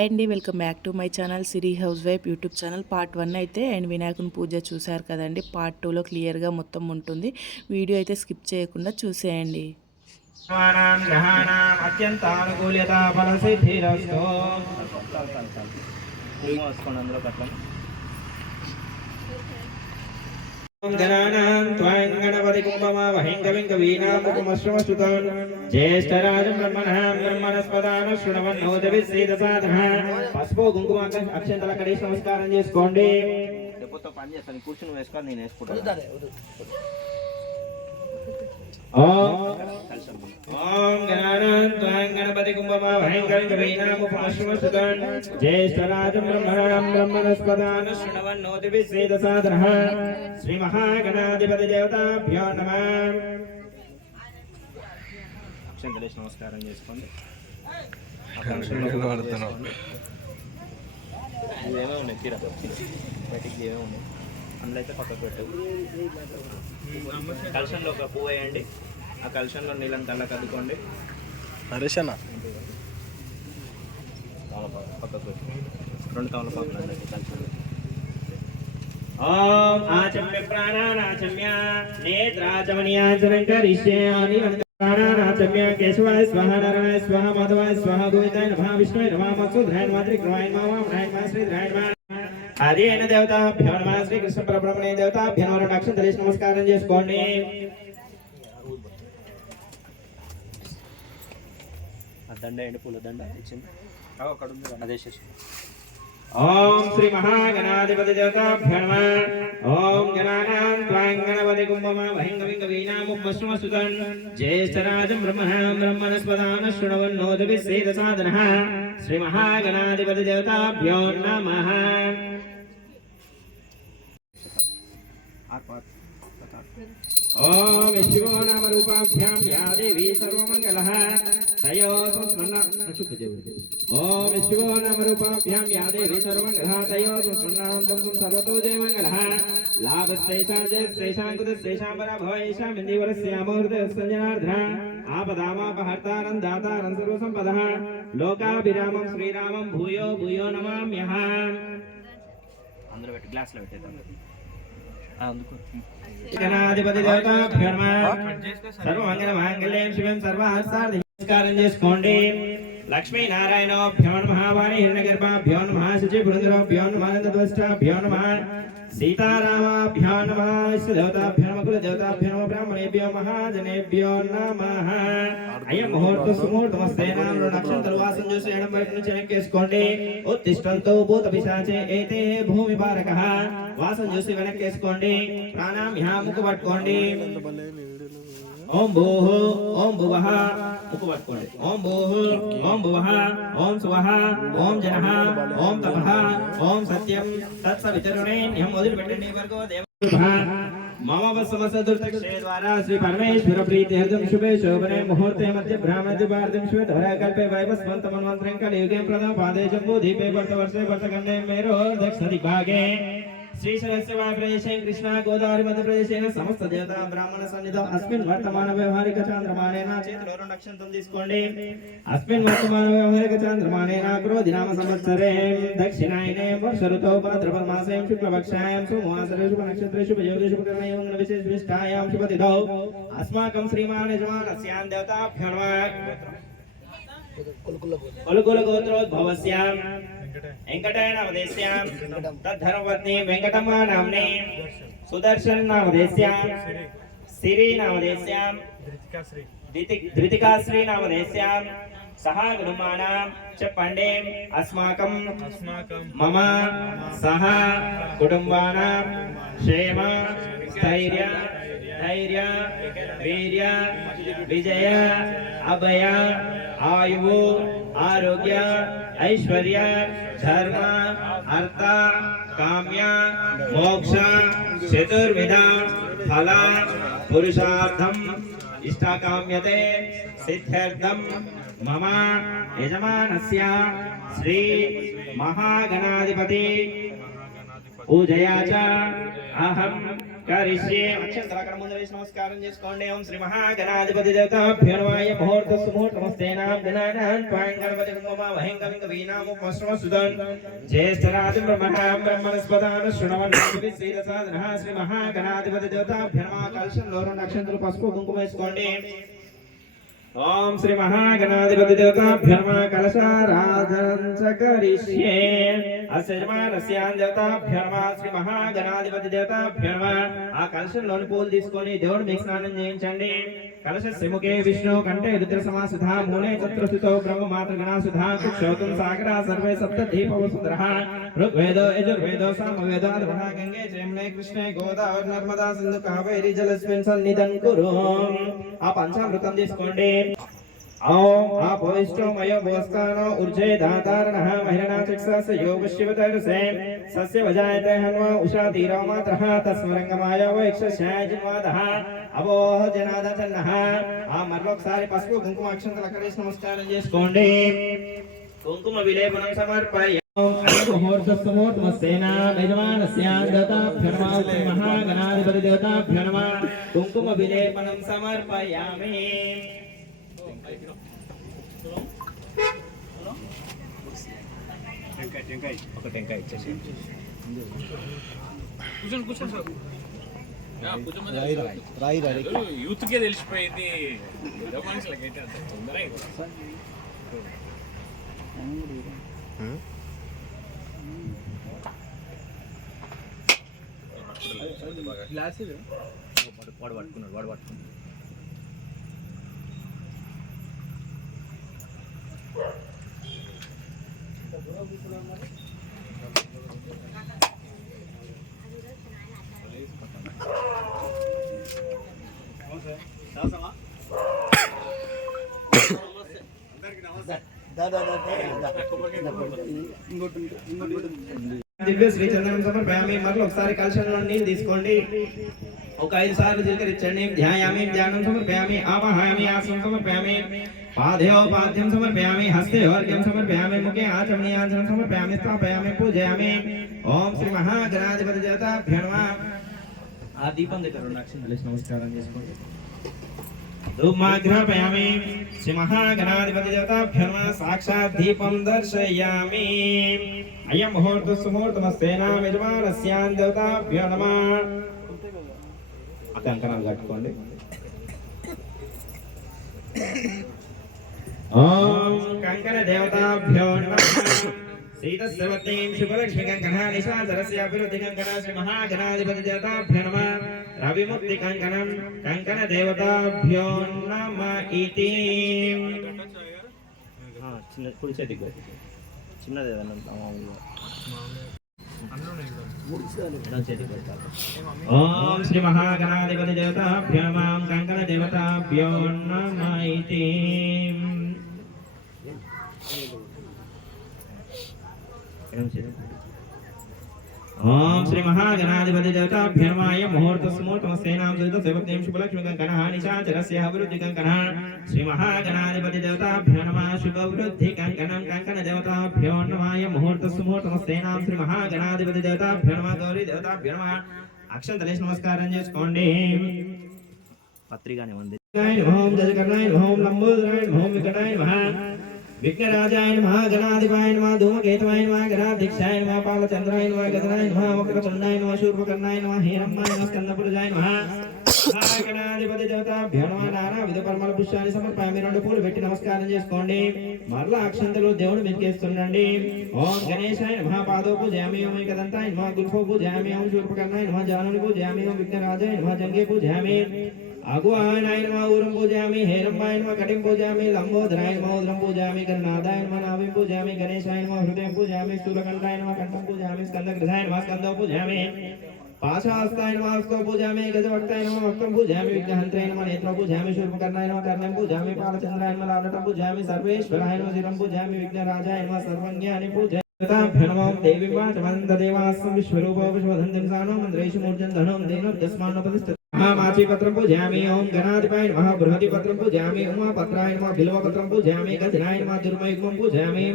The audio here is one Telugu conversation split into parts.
హాయ్ అండి, welcome back to my channel Siri house wife YouTube channel. Part 1 అయితే అండ్ వినాయకుని పూజ చూశారు కదండి. పార్ట్ 2లో క్లియర్గా మొత్తం ఉంటుంది. వీడియో అయితే స్కిప్ చేయకుండా చూసేయండి. गणपति कुंभमावहिंगविंगवीनामुपमश्रमश्रुतं ज्येष्ठराजं ब्रह्मणस्पदान शृण्वन्नोदविश्रीदसादः పసుపు కుంకుమ అక్షంతల కడేసి నమస్కారం చేసుకోండి. లేకపోతే పని చేస్తాను, కూర్చుని వేసుకోవాలి, నేను వేసుకుంటాను. ओम गणपति कुंभमावहिंगविंगवीनामुपमश्रमश्रुतं ज्येष्ठराजं ब्रह्मणस्पदान शृण्वन्नोदविश्रीदसादः श्री महागणाधिपति देवताभ्यो नमः. అక్షంతలేసి నమస్కారం చేసుకోండి. ఇవేమో ఉన్నాయి, తీరా బయటికి ఏమేమి ఉన్నాయి అందులో అయితే పక్కకు పెట్టు. కలశంలో ఒక పువ్వు వేయండి, ఆ కలశంలో నీళ్ళని కళ్ళకి అద్దుకోండి. హరీషన్న పక్కకు పెట్టు, 2 తమలపాకులు అండి కలశంలో. ఓం ఆచమ్య ప్రాణానాచమ్య నేత్రాచమనీయాచరంకరిష్యాని ప్రాణానాచమ్య కేశవాయ స్వాహ నారాయణ స్వాహ మాధవాయ స్వాహ గోవిందాయ నమః విష్ణువే నమః మత్సుద్రాయ మాత్రిగ్రహాయ నమః నారాయణ శ్రీధరాయ నమః. ఆదియైన దేవతాభ్యో నమః. శ్రీకృష్ణ పరబ్రహ్మణే దేవతాభ్యో నమః. అక్షంతలేసి నమస్కారం చేసుకోండి. దండ అండి, పూల దండ ఇచ్చింది అక్కడ ఉంది, అదే చేసి. ఓం శ్రీ మహాగణాధిపతి దేవతాభ్యో నమః. ఓం గణానాం త్వాం గణపతి కుంభమావహింగవింగవీనాముపమశ్రమశ్రుతం జ్యేష్ఠరాజం బ్రహ్మణస్పదాన శృण्वन्नोदविश्रीदसादनः శ్రీ మహాగణాధిపతి దేవతాభ్యో నమః. ओम शिवो नाम रूपाभ्यां या देवी सर्वमंगलः तयोस्तु स्मरणा ओम शिवो नाम रूपाभ्यां या देवी सर्वमंगलः तयोस्तु स्मरणां तुम सर्वतो जयमंगलः लाभस्तेषां जयस्तेषां कुतस्तेषां पराभवैषां इन्दिवरस्यामूर्तस्संजनार्धना आपदामापहर्तारं दातारं सर्वसम्पदः लोकाभिरामं श्रीरामं भूयो भूयो नमाम्यहम्. अंदर बैठ ग्लास లో పెట్టేద్దాం. గణాధిపతి దేవతాభ్యో నమః. సర్వమంగళ మాంగళ్యం శివం సర్వార్థార్థ నమస్కారం చేసుకోండి. లక్ష్మీ నారాయణోభ్యో నమః. వాణి హిరణ్యగర్భాభ్యో నమః. శుచి పురంధరోభ్యో నమః. ఆనందద్వష్టాభ్యో నమః. సీతారామాభ్యో నమః. ఇష్టదేవతాభ్యో నమః. కులదేవతాభ్యో నమః. బ్రాహ్మణేభ్యో మహాజనేభ్యో నమః. అయం ముహూర్త సుముహూర్తమస్తే నామ నక్షత్ర వాసం చూసి ఎడం వైపు నుంచి వెనక్కేసుకోండి. ఉత్తిష్టంతో భూత పిశాచే ఏతే భూమి భారకః. వాసం చూసి వెనక్కేసుకోండి. ప్రాణాయామ ముక్కు పట్టుకోండి. ఓం భూః ఓం భువః ముక్కు పట్టుకోండి. ఓం భూః ఓం భువః ఓం స్వః ఓం జనః ఓం తపః ఓం సత్యం తత్సవితరుణేన్యం. మొదలుపెట్టండి. వర్గో దేవ मम समस्तुर्तक्षे द्वारा श्री परमेश्वर प्रीत्यर्थं शुभे शोभने मुहूर्ते मध्य ब्राह्मण पार्थिव शुभे धराकल्पे वैवस्वन्त मन्वन्तरं कलियुगे प्रथम पादे जम्बू दीपे वर्तवर्षे वर्तकन्ने मेरो दक्षिणदिग्भागे श्री सरस्वती प्रदेशे कृष्णा गोदावरी मध्य प्रदेशे समस्त देवता ब्राह्मण सन्निधौ अस्मिन् वर्तमान व्यवहारिक चांद्रमानेन चेतुरो नक्षत्रं తీసుకోండి. अस्मिन् वर्तमान व्यवहारिक चांद्रमानेन क्रोधिनाम संवत्सरे दक्षिणायने वर्ष ऋतौ भाद्रपद मासे शुक्लपक्षायां सोमवासरे शुभ नक्षत्रे शुभ योगे शुभ कर्मे मंगल विशेष विशिष्टायां शुभ तिथौ अस्माकं श्रीमान यजमानस्यां देवताभ्यो नमः. कुलकुल गोत्रोद्भवस्यां वेंकटाय नामधेस्यां तद्धर्मपत्नी वेंकटम्मा नाम्ने सुदर्शन नामधेस्यां सिरि नामधेस्यां धृतिकाश्री नामधेस्यां सह गुरुमानां च पाण्डे अस्माकं मम सह कुटुम्बानां क्षेम स्थैर्य धैर्य वीर्य विजय अभय आयु आरोग्य ऐश्वर्य धर्म अर्थ काम्य मोक्ष चतुर्विध फल पुरुषार्थम इष्टकाम्यते सिद्ध्यर्थम मम यजमानस्य श्री महागणाधिपति पूजया च अहं కరిష్యే అక్షంతలకరముందరేసి నమస్కారం చేసుకోండి. ఓం శ్రీ మహాగణాధిపతి దేవతాభ్యో నమః. ముహూర్త సుముహూర్త నమస్తేనాం దినానాం త్వాం గణపతి కుమా వహం కవిం కవీనాం ఉపమశ్రవసుదం జ్యేష్ఠరాజం బ్రహ్మణాం బ్రహ్మణస్పదాన శృణవన్నోతి శ్రీరసాదనః. శ్రీ మహాగణాధిపతి దేవతాభ్యో నమః. కలశంలో 2 అక్షంతలు పసుపు కుంకుమ వేసుకోండి. ఓం శ్రీ మహాగణాధిపతి దేవతాభ్యో నమః. కలశారాధనం చ కరిష్యే. అస్య యజమానస్యాం దేవతాభ్యో నమః. శ్రీ మహాగణాధిపతి దేవతాభ్యో నమః. ఆ కలశంలోని పూలు తీసుకొని దేవుడు మీకు స్నానం చేయించండి. కలశస్య ముఖే విష్ణు కంఠే రుద్ర సమాసుధా మూలే చతుర్స్థితో బ్రహ్మ మాతృగణా సుధా కుక్షోతుం సాగరా సర్వే సప్త దీపవసుందరః. ఋగ్వేదో యజుర్వేదో సామవేదో అథర్వణ గంగే జయమునే కృష్ణే గోదావరి నర్మదా సింధు కావేరీ జలస్మిన్ సన్నిధం కురు. ఆ పంచామృతం తీసుకోండి. ఓం ఆపోయిష్టో మయో భోస్కానో ఊర్జే దాతారణః మహిళనా చక్షస యోగశివతరుసే సస్య వజాయతే హన్వ ఉషా తీరో మాత్రః తస్మరంగమాయ వైక్షస్యాజిన్వాదః అవోహ జనాదతన్నః. ఆ మరొకసారి పసుపు కుంకుమ అక్షంతలు అక్కడేసి నమస్కారం చేసుకోండి. కుంకుమ విలేపనం సమర్పయ. మహాగణాధిపతి దేవతాభ్యో నమః. కుంకుమ విలేపనం సమర్పయామి. ఒక టెంకాయ ఇచ్చేసి కూర్చోండి సార్. యూత్కే తెలిసిపోయింది, మనుషులకి అయితే అంత తొందర వాడు పట్టుకున్నాడు. దివ్య శ్రీ చందనం సమర్పయామి. మరల ఒకసారి కలశంలో నీళ్ళు తీసుకోండి. ఒక 5 సార్లు జీలకరించండి. ధ్యాయామి ధ్యానం సమర్పయామి. ఆవాహయామి ఆసనం సమర్పయామి. పాదయోపాద్యం సమర్పయామి. హస్తే వర్గ్యం సమర్పయామి. ముఖే ఆచమనీయాసనం సమర్పయామి. స్థాపయామి పూజయామి. ఓం శ్రీ మహాగణాధిపతి దేవతాభ్యో నమః. ఆ దీపం దగ్గర 2 అక్షంతలు వేసి నమస్కారం చేసుకోండి. ధూమాగ్రహపయామి. శ్రీ మహాగణాధిపతి దేవతాభ్యో నమః. సాక్షాత్ దీపం దర్శయామి. అయం ముహూర్త సుముహూర్తమస్తేనాం యజమానస్యాం దేవతాభ్యో నమః. ఆ కంకణాలు కట్టుకోండి. ఓం కంకణ దేవతాభ్యో నమః. సీతస్యవతీం శుభలక్ష్మి కంకణా నిశాచరస్య అభివృద్ధి కంకణా. శ్రీ మహాగణాధిపతి దేవతాభ్యో నమః. రవిముక్తి కంకణం కంకణ దేవతాభ్యో నమః ఇతి. చిన్న కుడి చేతికి చిన్నది ఓం శ్రీ మహాగణాధిపతి దేవతాభ్యో నమః. కంకణ దేవతాభ్యో నమః ఇతి. ఓం శ్రీ మహాగణాధిపతి దేవతాభ్యో నమః. అయం ముహూర్త సుముహూర్తమస్తేనాం సీతస్యవతీం శుభలక్ష్మి కంకణః నిశాచరస్య అభివృద్ధి కంకణః. శ్రీ మహాగణాధిపతి దేవతాభ్యో నమః. శుభవృద్ధి కంకణం కంకణ దేవతాభ్యో నమః. అయం ముహూర్త సుముహూర్తమస్తేనాం శ్రీ మహాగణాధిపతి దేవతాభ్యో నమః. గౌరీ దేవతాభ్యో నమః. అక్షంతలేసి నమస్కారం చేసుకోండి. పత్రికనే ఉంది. ఓం జలకర్ణాయ ఓం లంబోదరాయ ఓం వికటాయ నమః. విఘ్నరాజాయ నమః. గణాధిపాయ నమః. ధూమకేతవాయ నమః. గణాధ్యక్షాయ నమః. పాలచంద్రాయ నమః. గజరాయ నమః. వక్రతుండాయ నమః. శూర్పకర్ణాయ నమః. హేరంబాయ నమః. స్కందపురుషాయ నమః. గణాధిపతి దేవతాభ్యో నమః. నానావిధ పరిమళ పుష్పాన్ని సమర్పయామి. 2 పూలు పెట్టి నమస్కారం చేసుకోండి. మరలా అక్షంతలు దేవుడు మీదకేస్తుండండి. ఓం గణేశాయ నమః. పాదో పూజయామి. ఓం ఏకదంతాయ నమః. గుల్ఫో పూజయామి. ఓం శూర్పకర్ణాయ నమః. జానుని పూజయామి. ఓం విఘ్నరాజాయ నమః. జంగే పూజయామి. అగువాయనాయ నమః. ఊరం పూజయామి. హేరంబాయ నమః. కటిం పూజయామి. లంబోదరాయ నమః. ఉదరం పూజయామి. గణనాథాయ నమః. నాభిం పూజయామి. గణేశాయ నమః. హృదయం పూజయామి. స్థూలకంఠాయ నమః. కంఠం పూజయామి. స్కందగ్రహాయ నమః. స్కందో పూజయామి. పాశాస్తాయ నమః. హస్తో పూజయామి. గజవక్తాయ నమః. వక్తం పూజయామి. విఘ్నహంత్రాయ నమః. నేత్రం పూజయామి. శూర్పకర్ణాయ నమః. కర్ణం పూజయామి. పాలచంద్రాయ నమః. లాలటం పూజయామి. సర్వేశ్వరాయ నమః. శిరం పూజయామి. విఘ్నరాజాయ నమః. సర్వజ్ఞాని పూజయామి. దేవి వాచమందేవాస్తం విశ్వరూపో విశ్వధంతం సానో మంత్రేషు మూర్జన్ ధనం దేనో యస్మాన్నోపతిష్ఠ. మాచి పత్రం పూజయామి. ఓం గణాధిపాయ నమః. బృహతి పత్రం పూజయామి. ఉమా పత్రాయ నమః. బిల్వ పత్రం పూజయామి. గజనాయ నమః. దుర్మయుగ్మం పూజయామి.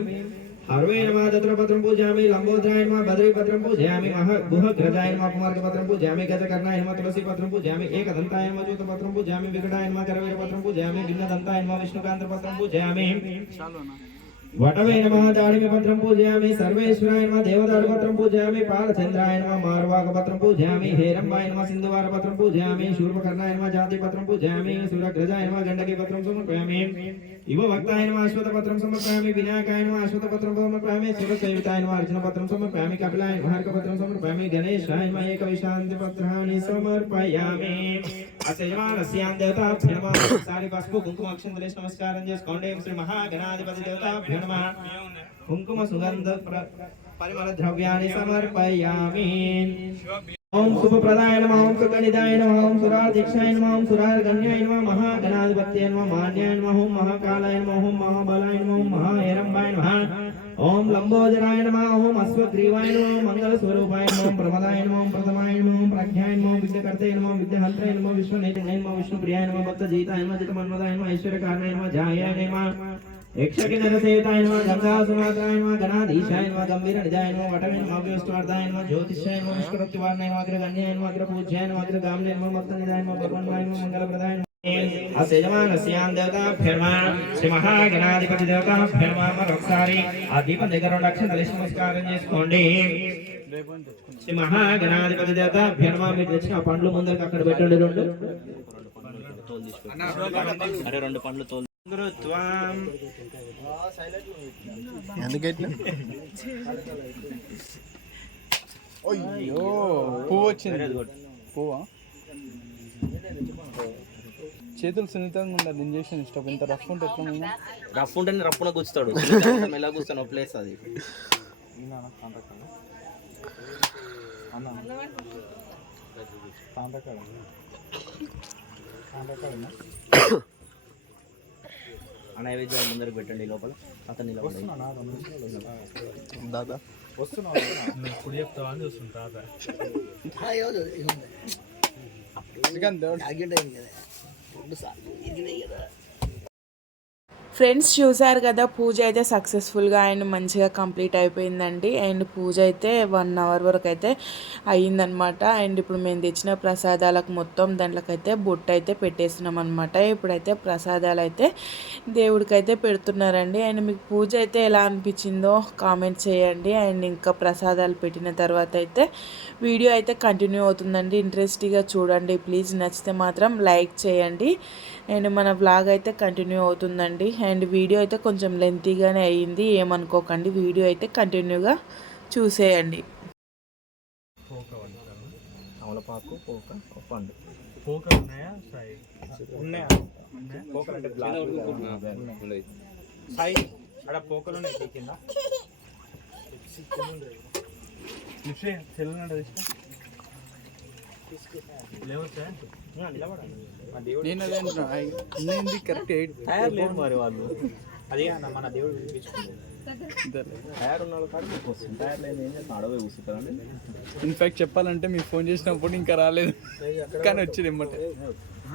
हर्वे नमः दत्रपत्रं पूजयामि लंबोदराय नमः बद्रीपत्रं पूजयामि गुहग्रजाय नमः कुमारकपत्रं पूजयामि गजकर्णाय नमः तुलसीपत्रं पूजयामि एकदन्ताय नमः ज्योतपत्रं पूजयामि विकटाय नमः करवीरपत्रं पूजयामि भिन्नदन्ताय नमः विष्णुकान्तपत्रं पूजयामि वटवे नमः दाडिमीपत्रं पूजयामि सर्वेश्वराय नमः देवदारुपत्रं पूजयामि पालचन्द्राय नमः मारवाकपत्रं पूजयामि हेरम्बाय नमः सिन्धुवारपत्रं पूजयामि शूर्पकर्णाय नमः जातिपत्रं पूजयामि सूरग्रजाय नमः गण्डकीपत्रं समर्पयामि इव भक्ताय नमः अश्वत्थपत्रं समर्पयामि विनायकाय नमः अश्वत्थपत्रं समर्पयामि सुरसेविताय नमः अर्जुनपत्रं समर्पयामि कपिलाय नमः हर्कपत्रं समर्पयामि गणेशाय नमः एकविशान्तिपत्राणि समर्पयामि असेजमानस्यां देवताभ्यो नमः सारि पసుపు కుంకుమ అక్షంతలేసి నమస్కారం చేసుకోండి శ్రీ మహాగణాధిపతి దేవతాభ్యో నమः కుంకుమ సుగంధ పరిమళ ద్రవ్యాన్ని సమర్పయామి ओम सुप्रदाय नमः ओम सुगणिताय नमः ओम सुरार्दीक्षाय नमः ओम सुरार्गण्याय नमः महागणाधिपत्याय नमः मान्याय नमः ओम महाकालाय नमः ओम महाबलाय नमः ओम महाहेरम्बाय नमः ओम लंबोदराय नमः ओम अश्वग्रीवाय नमः ओम मंगलस्वरूपाय नमः ओम प्रमदाय नमः ओम प्रथमाय नमः ओम प्रज्ञाय नमः विद्याकर्ताय नमः विद्याहन्त्राय नमः विश्वनेत्राय नमः विष्णुप्रियाय नमः भक्तजीताय नमः जितमन्मदाय नमः ऐश्वर्यकारणाय नमः जायाय नमः यक्षकिन्नरसेविताय नमः गंगासुमात्राय नमः गणाधीशाय नमः गंभीरनिधाय नमः वटवे नमः व्यवस्थार्थाय नमः ज्योतिषाय नमः निष्कटत्वार्णाय नमः अग्रगण्याय नमः अग्रपूज्याय नमः अग्रगामिने नमः भक्तनिधाय नमः भगवन्नाय नमः मंगलप्रदाय नमः असेजमानस्यां देवताभ्यो नमः श्री महागणाधिपति देवताभ्यो नमः మరొకసారి ఆ దీపం దగ్గర అక్షంతలేసి నమస్కారం చేసుకోండి శ్రీ మహాగణాధిపతి దేవతాభ్యో నమః మీరు తెచ్చిన పండ్లు ముందరికి అక్కడ పెట్టండి రెండు పండ్లు తోలు ఎందుకైతే అయ్యో పువ్వు వచ్చింది పువ్వా చేతులు సున్నితంగా ఉండాలి ఇంజక్షన్ ఇష్టం ఇంత రఫ్ ఉంటే ఎట్లా రఫ్ ఉంటే రఫ్న కూర్చుతాడు ఎలా కూర్చుతాను ప్లేస్ అది నైవేద్యాలు ముందరకు పెట్టండి లోపల అతను దాదా కుడి చెప్తావా అని చూస్తుంటా ఫ్రెండ్స్ చూసారు కదా పూజ అయితే సక్సెస్ఫుల్గా అండ్ మంచిగా కంప్లీట్ అయిపోయిందండి అండ్ పూజ అయితే 1 అవర్ వరకు అయితే అయ్యిందనమాట అండ్ ఇప్పుడు మేము తెచ్చిన ప్రసాదాలకు మొత్తం దాంట్లోకైతే బొట్టు అయితే పెట్టేస్తున్నాం అనమాట ఇప్పుడైతే ప్రసాదాలు అయితే దేవుడికైతే పెడుతున్నారండి అండ్ మీకు పూజ అయితే ఎలా అనిపించిందో కామెంట్ చేయండి అండ్ ఇంకా ప్రసాదాలు పెట్టిన తర్వాత అయితే వీడియో అయితే కంటిన్యూ అవుతుందండి ఇంట్రెస్ట్గా చూడండి ప్లీజ్ నచ్చితే మాత్రం లైక్ చేయండి అండ్ మన వ్లాగ్ అయితే కంటిన్యూ అవుతుందండి అండ్ వీడియో అయితే కొంచెం లెంతీగానే అయ్యింది ఏమనుకోకండి వీడియో అయితే కంటిన్యూగా చూసేయండి తమలపాకు పోక పండు పోక ఉన్నాయా ఉన్నాయా పోక అంటే సాయి అక్కడ పోకలు ఉన్నాయి కింద చెల్లున్నాడు లేవచ్చా నేను కరెక్ట్ లేరు మరి వాళ్ళు అదే మన దేవుడు తయారు ఉన్న కాదు తయారు లేదు ఏం చేస్తాం అడవే కూర్చుంటారండి ఇన్ఫాక్ట్ చెప్పాలంటే మీకు ఫోన్ చేసినప్పుడు ఇంకా రాలేదు కానీ వచ్చింది ఎమ్మటే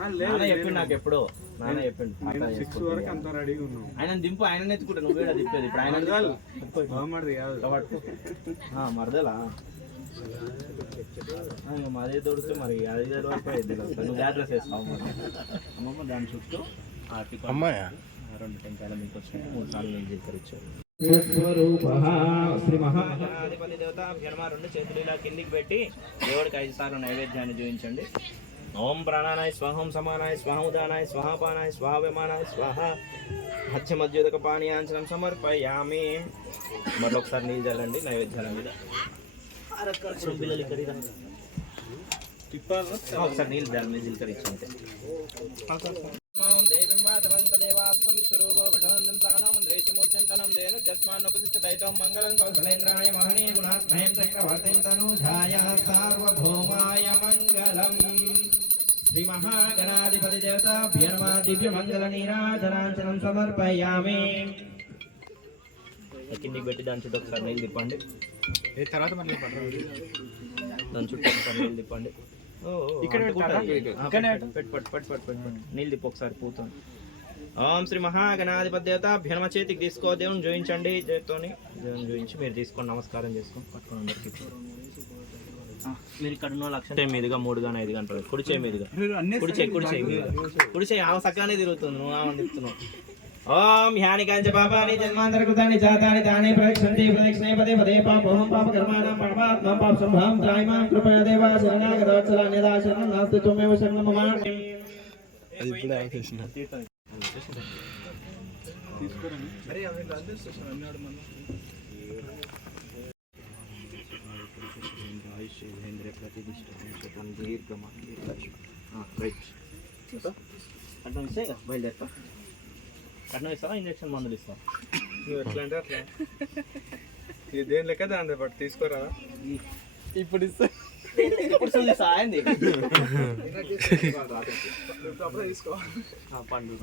నాన్న చెప్పిండు నాకు ఎప్పుడో నాన్న చెప్పిండు ఆయన దింపు ఆయన ఎత్తుకుంటా నువ్వు కూడా దింపేది ఇప్పుడు ఆయన మరదలా మాదే దొడితే మరి అది అయిపోయింది నువ్వు జాగ్రత్త చేస్తావు అమ్మమ్మ దాని చుట్టూ అమ్మాయా 2 టెంకాయలు మీకు వచ్చినాయి 3 సార్లు నేను జీకరించాను శ్రీ మహాగణాధిపతి దేవతాభ్యో నమః 2 చేతులు ఇలా కిందికి పెట్టి దేవుడికి 5 సార్లు నైవేద్యాన్ని చూపించండి ఓం ప్రాణానాయ స్వాహం సమానాయ స్వాహోదానాయ స్వాహాపానాయ స్వాహవ్యమానాయ స్వాహ మధ్యోదక పానీయాంచనం సమర్పయామి మరొకసారి నీళ్ళు చల్లండి నైవేద్యాల మీద ఒకసారి నీళ్ళు దాని మీద జీలకరించండి మంగళం కౌశలేంద్రాయ మహనీయ గుణాత్మయం చక్రవర్తిం తనూజాయ సార్వభౌమాయ మంగళం శ్రీ మహాగణాధిపతి దేవతాభ్యో నమః దివ్య మంగళ నీరాజనాంచనం సమర్పయామి కిందికి పెట్టి దాని చుట్టూ ఒకసారి నీళ్ళు తిప్పండి తర్వాత దాని చుట్టూ ఒకసారి నీళ్ళు తిప్పండి నీళ్ళు తిప్పి ఒకసారి పూతుంది ఓం శ్రీ మహాగణాధిపత్యతాభ్యో నమః. చేతికి తీసుకో, దేవుని చూపించండి. చేతితోని దేవుని చూపించి మీరు తీసుకొని నమస్కారం చేసుకొని పట్టుకొని అందరికి మీరు ఇక్కడ ఉన్న లక్ష మీదుగా 3 గాని 5 గంటలు కుడి చేయి మీదుగా కుడి చేయి ఆమె సక్కగానే తిరుగుతుంది, నువ్వు ఆమె తిప్పుతున్నావు. ఓం హ్యాని కాంచ పాపాని జన్మాంతర కృతాని జాతాని తాని ప్రదక్షిణంతి ప్రదక్షిణే పదే పదే పాపోహం పాపకర్మాణం పరమాత్మం పాప సంభవం త్రాయిమాం కృపయా దేవా శరణాగత వత్సల అన్యదా శరణం నాస్తి త్వమేవ శరణం మమ. అది ఇప్పుడే ఆపేసిన అట్లా ఇస్తే బయలుదేరుతా. కట్నం ఇస్తావా, ఇంజక్షన్ మందులు ఇస్తావా? నువ్వు ఎట్లా అంటే అట్లా ఇది దేని లెక్క దాని పట్టు తీసుకోరా. ఇప్పుడు ఇస్తా ఇప్పుడు సాయం తీసుకో పండు.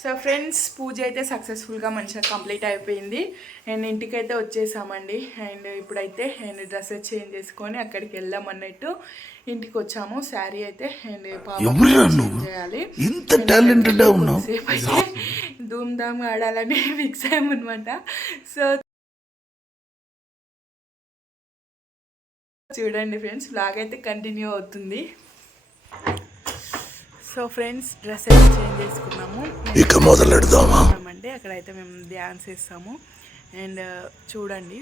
సో ఫ్రెండ్స్, పూజ అయితే సక్సెస్ఫుల్గా మంచిగా కంప్లీట్ అయిపోయింది. అండ్ ఇంటికైతే వచ్చేసామండి. అండ్ ఇప్పుడైతే అండ్ డ్రెస్సెస్ చేంజ్ చేసుకొని అక్కడికి వెళ్దాం అన్నట్టు ఇంటికి వచ్చాము. శారీ అయితే అండ్ చేయాలి. సేపు అయితే ధూమ్ ధామ్ ఆడాలని ఫిక్స్ అయ్యామన్నమాట. సో చూడండి ఫ్రెండ్స్, బ్లాగ్ అయితే కంటిన్యూ అవుతుంది. సో ఫ్రెండ్స్, డ్రెస్ అయితే చేంజ్ చేసుకున్నాము. ఇక మొదలెడదామా అంటే అక్కడైతే మేము డ్యాన్స్ చేస్తాము. అండ్ చూడండి,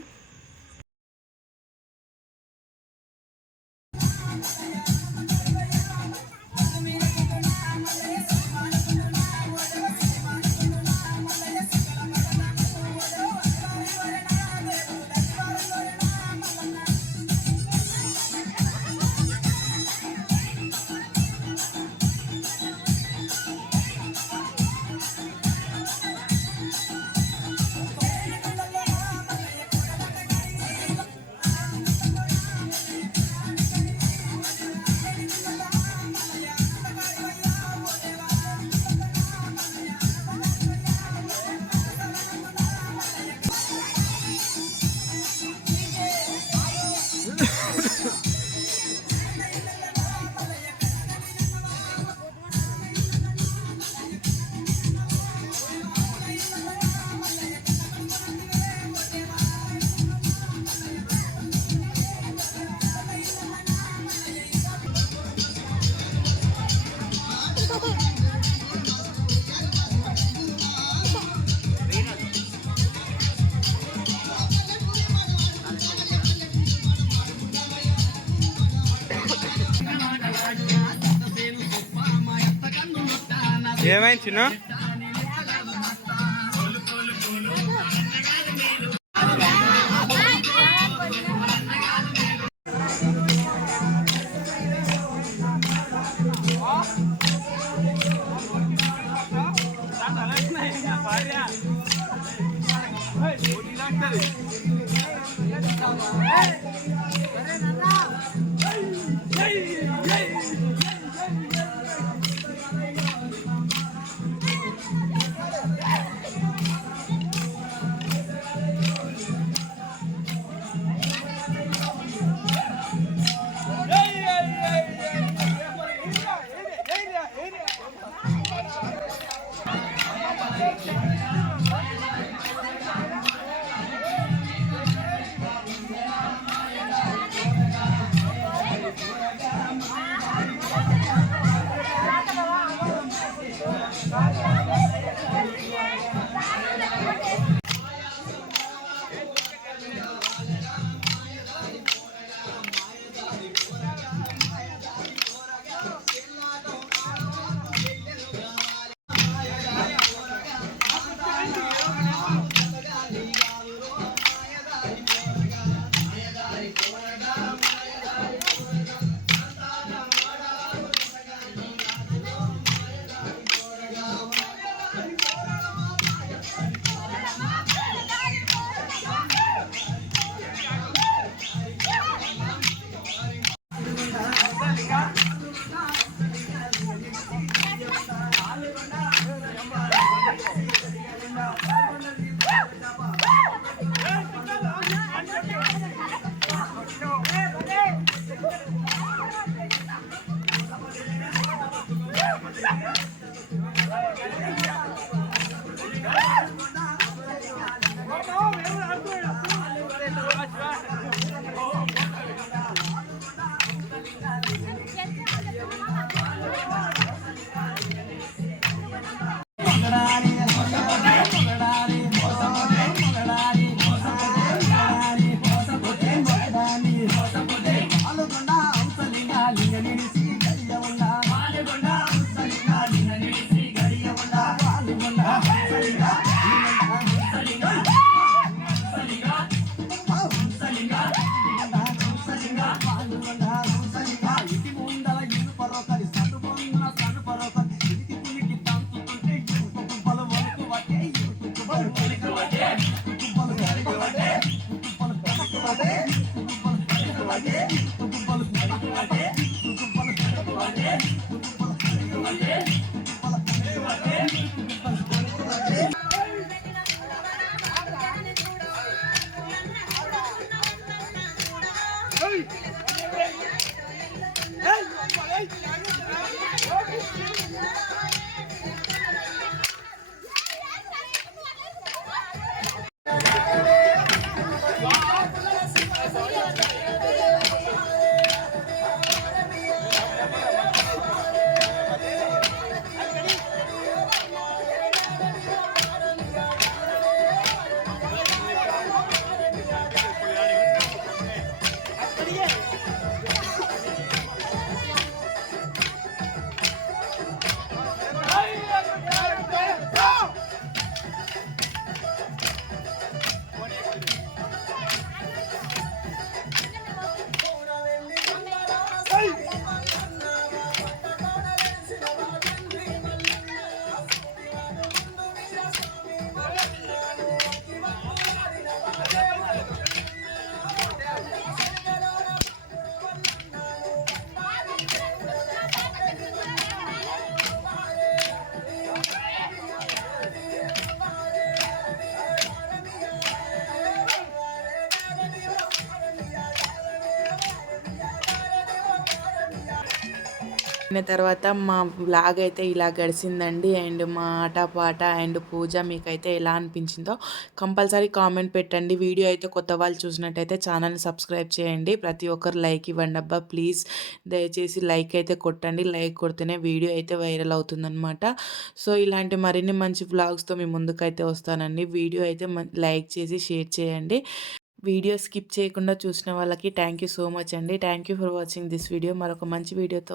ఏమైంది చిన్న? అయిన తర్వాత మా వ్లాగ్ అయితే ఇలా గడిచిందండి. అండ్ మా ఆట పాట అండ్ పూజ మీకైతే ఎలా అనిపించిందో కంపల్సరీ కామెంట్ పెట్టండి. వీడియో అయితే కొత్త వాళ్ళు చూసినట్టయితే ఛానల్ని సబ్స్క్రైబ్ చేయండి. ప్రతి ఒక్కరు లైక్ ఇవ్వండి అబ్బా ప్లీజ్. దయచేసి లైక్ అయితే కొట్టండి. లైక్ కొడితేనే వీడియో అయితే వైరల్ అవుతుందన్నమాట. సో ఇలాంటి మరిన్ని మంచి వ్లాగ్స్తో మీ ముందుకైతే వస్తానండి. వీడియో అయితే లైక్ చేసి షేర్ చేయండి. వీడియో స్కిప్ చేయకుండా చూసిన వాళ్ళకి థ్యాంక్ యూ సో మచ్ అండి. Thank you for watching this video. మరొక మంచి వీడియోతో